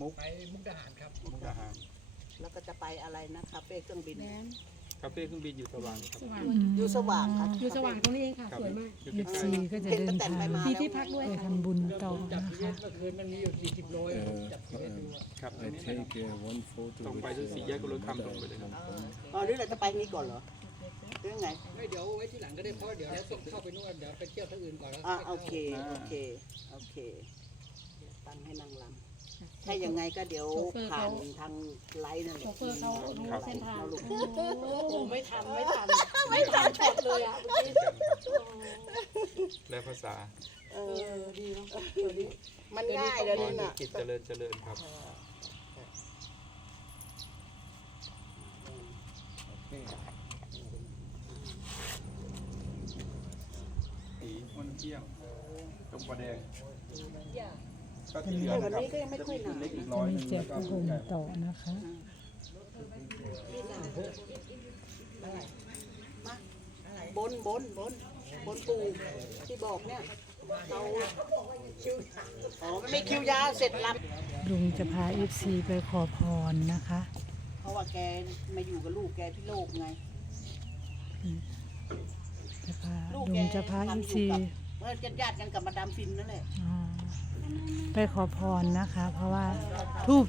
มุกไปมุกดาหารครับมุกดาหารแล้วก็จะไปอะไรนะคาเฟ่เครื่องบินแดนคาเฟ่เครื่องบินอยู่สว่างครับ สว่างอยู่สว่างค่ะอยู่สว่างตรงนี้เองค่ะครับสวยมากอยู่เอใกฟล้ซีก็จะเดินทางมีที่พักด้วยไปค่ะทำบุญต่อจับนะทีเอคะสเมื่อคืนมันมีอยู่40โลเองผมจับทีเอสดูอะๆครับตร I งนี้นะครับ take uh, one photo ตรง with ไปจนสี่แยกก็รถ uh, คำตรงไปเลยครับ อ๋อหรือเราจะไปนี่ก่อนเหรอหรือไงไม่เดี๋ยวไว้ที่หลังก็ได้เพราะเดี๋ยวเราต้องเข้าไปนวดเดี๋ยวไปเที่ยวที่อื่นก่อนแล้วอ่าค่ยโอข้าเคโอเคโอเคตั้งให้นางลำ ถ้ายังไงก็เดี๋ยวผ่านทางไลน์นั่นแหโชละเฟอร์เขารู้ครับเส้นทางเราลูกโอ้โหไม่ทันไม่ทันไม่ทันช็อตเลยอะเมื่อกี้และภาษาเออดีเนาะเดี๋ยวนี้มันง่ายแล้วขอนี่ให้น่ะกิจเจริญเจริญครับ สีมันเที่ยงตรงประแดง ก็ที่เหลือวันะนครับนี้ก็ยังไม่จะค่อมียหนาเล็กอีกจะร้อยหมีนึงแจแล้วก็กผ้าห่มต่อนะคะ บนบนบนบนปูที่บอกเนี่ยเราคิวอ๋อมันไม่คิวยาวเสร็จรับลุงจะพาเอฟซีไปขอพรนะคะเพราะว่าแกมาอยู่กับลูกแกที่โลกไง จะพาลูกลุแกงจะพาเอฟทำอยู่ซีกับเมื่อญาติๆกันกับมาดามฟินนั่นแหละ ไปขอพรนะคะ เพราะว่าทูบ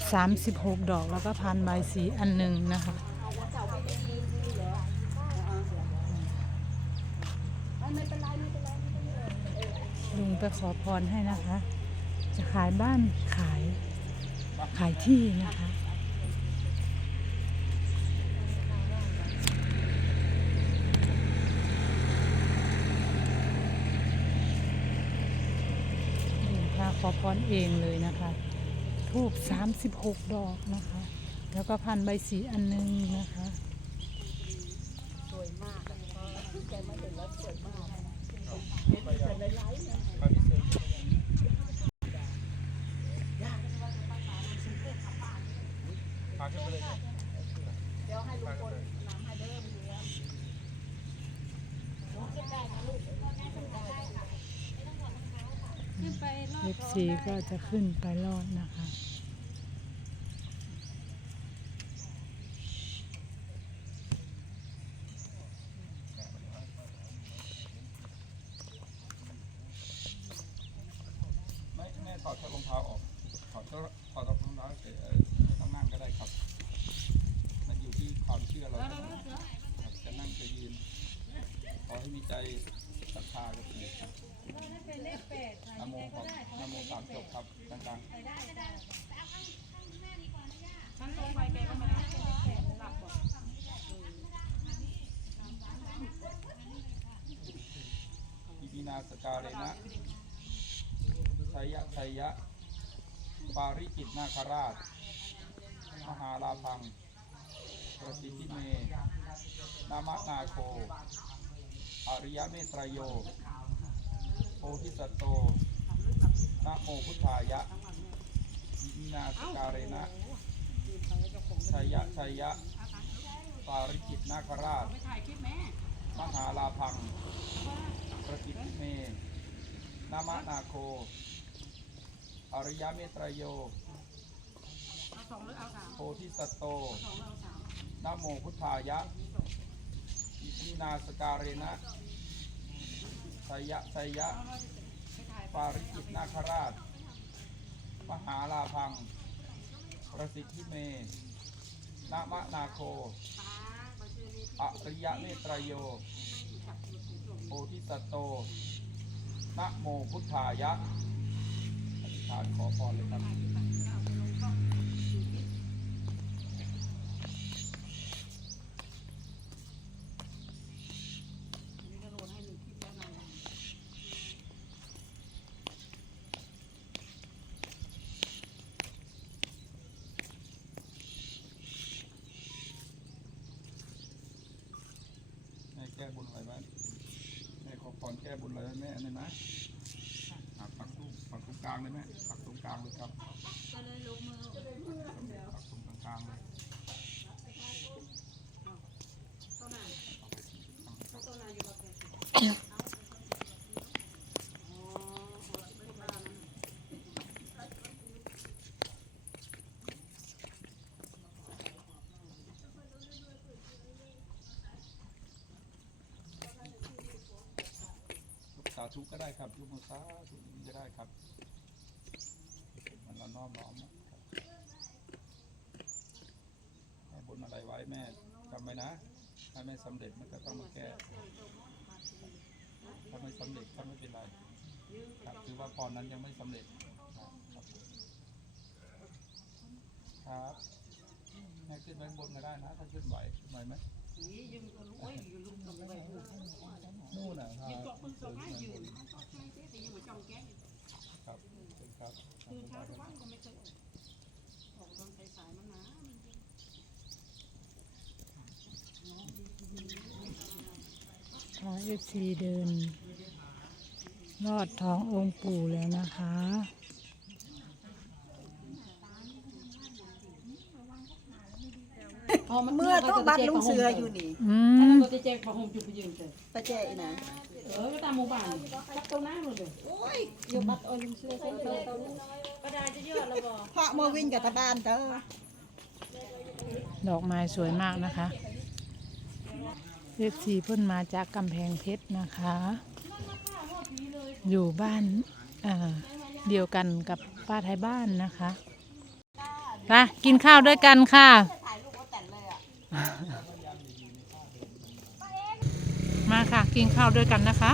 36 ดอกแล้วก็พันใบสีอันหนึ่งนะคะลุงไปขอพรให้นะคะ จะขายบ้านขายขายที่นะคะ ลุงพา ขอพรเองเลยนะคะทูบ36 ดอกนะคะ แล้วก็พันใบสีอันหนึงนะคะ สวยมากอะแกมาถึงแล้วสวยมาก พาขึ้นไปเลยครับ เดี๋ยวให้ลุงพลน้ำให้เด้อไปดูแล้ว ขึ้นไปรอบ เอฟซีก็จะขึ้นไปรอดนะคะ ไม่แม่ถอดแค่รองเท้าออก ถอดก็ถอดรองเท้าเฉยเออไม่ต้องนั่งก็ได้ครับ มันอยู่ที่ความเชื่อเราครับจะนั่งจะยืน ขอให้มีใจศรัทธากับสิ่งครับนะโมครับนะโมสามจบครับดัง ชั้นตรงไปแกก็มาหลับบอก ๆอิมินา สการเรนะชัยะชัยะ ปาริจิตนาคราช มหาลาพัง ประสิทธิเม นามนาโค อริยเมตรโย โพธิสัตโตนะโมพุทธายะยินาสการเรนะชัยะชัยะ ปาริจิตนาคราชไปถ่ายคลิปแม่มหาลาพัง ประสิทธิเมนามะนาโค อริยเมตรโย เอาสองหรือเอาสามโพธิสัตโตสองหรือเอาสามนะโมพุทธายะ อิมินาสการเรนะชัยยะชัยยะไปถ่ายปาริจิตนาคราช มหาลาพัง ประสิทธิเมนามะนาโค อริยเมตรโย โพธิสัตโตนะโมพุทธายะอธิษฐานขอพรเลยครับ ก้บนอะไรแม่อันนี้นะอะปักตรงปักตรงกลางเลยแม่ปักตรงกลางเลยครับก็เลยลงมือปักตรงกลางๆเลยต้นไหนต้นไหนอยู่กับแก ธุก็ได้ ครับยกมือสาธุจะได้ครับ มันละน้อมน้อมนะครับแม่บนอะไรไว้แม่จำไว้นะ ถ้าไม่สำเร็จมันก็ต้องมาแก้ถ้าไม่สำเร็จก็ไม่เป็นไรครับคือว่าพรนั้นยังไม่สำเร็จครับครับแม่ขึ้นไปบนก็ได้นะ ถ้าขึ้นไหวขึ้นไหวไหม นู่นน่ะครับครับครับครับพาเอฟซีเดินลอดท้ององค์ปู่แล้วนะคะ เมื่อต้องบัดลุงเสืออยู่นี่อือันมนั้นเราจะแจกผ้าห่มจุดไปยืนเจอประแจนะเออก็ตามหมู่บ้านจับตัวหน้าหมดเลยโอ้ยเดี๋ยวบัดเอาลุงเสื้อใส่ตัวตัวเพราะมาวิ่งกับตะบานเด้อดอกไม้สวยมากนะคะเอฟซีเพิ่นมาจากกำแพงเพชรนะคะ อยู่บ้านอ่าเดียวกันกับป้าไทยบ้านนะคะไปกินข้าวด้วยกันค่ะ มาค่ะ กินข้าวด้วยกันนะคะ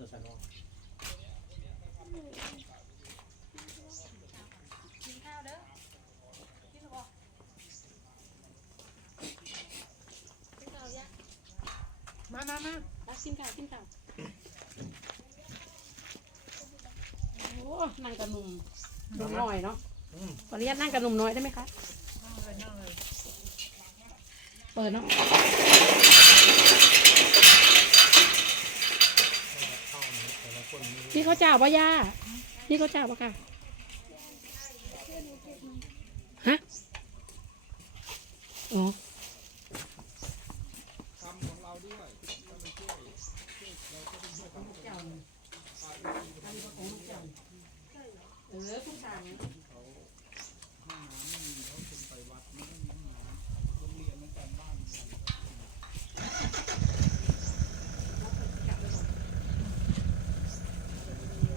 ไม่ฝา กกูกูเพื่อนเสร็จแล้วก็มามามารักกินข้าวกินข้าวโอ้นั่งกับหนุ่มหนุ่มน้อยเนาะขออนุญาตนั่งกับหนุ่มน้อยได้ไหมคะ เปิดเนาะ พี่เขาเจ้าปะย่าพี่เขาเจ้าปะค่ะฮะอ๋อ ทำของเราด้วย เออทุกทาง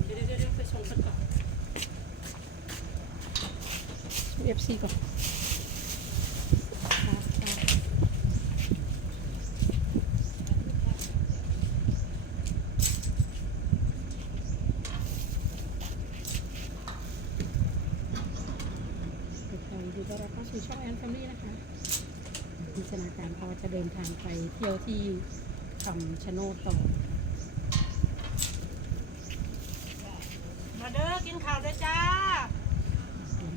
เดี๋ยวเดี๋ยวเดี๋ยวไปส่งสักก่อนเอฟ ซีก่อนครับครับใครดูก็รับเข้าสู่ช่องแอนแฟมิลี่นะคะพิจารณาการเขาจะเดินทางไปเที่ยวที่คำชะโนดต่อ มาเด้อกินข้าวด้วยจ้า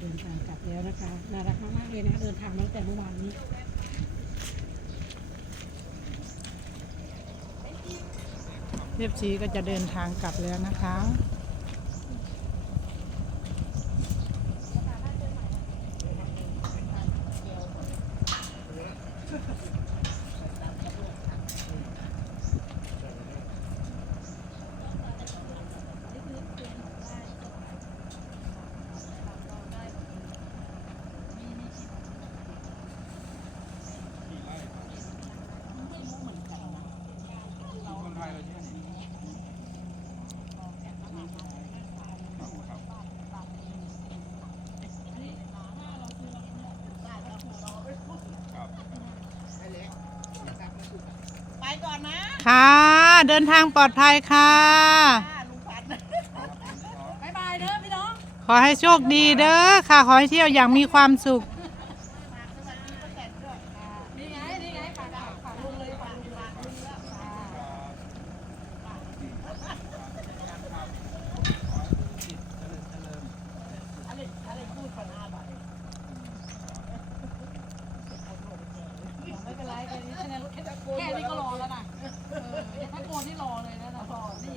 เดินทางกลับแล้ว นะคะน่ารักมากๆเลยนะคะเดินทางมาตั้งแต่เมื่อวานนี้เอฟซีก็จะเดินทางกลับแล้วนะคะ คนไทยเราใช่ไหมครับ ไปก่อนนะ ค่ะ เดินทางปลอดภัยค่ะลุงพันบายบายเด้อพี่น้อง ขอให้โชคดีเด้อค่ะ ขอให้เที่ยวอย่างมีความสุข นี่ไง นี่ไงฝากฝากลุงเลยฝากลุงฝากลุงแล้วอะไรอะไรพูดผ่านอาบัตไม่เป็นไรแค่นี้แค่นี้แค่นี้ก็รอแล้วนะเออถ้าโก นที่รอเลยนะรอนี่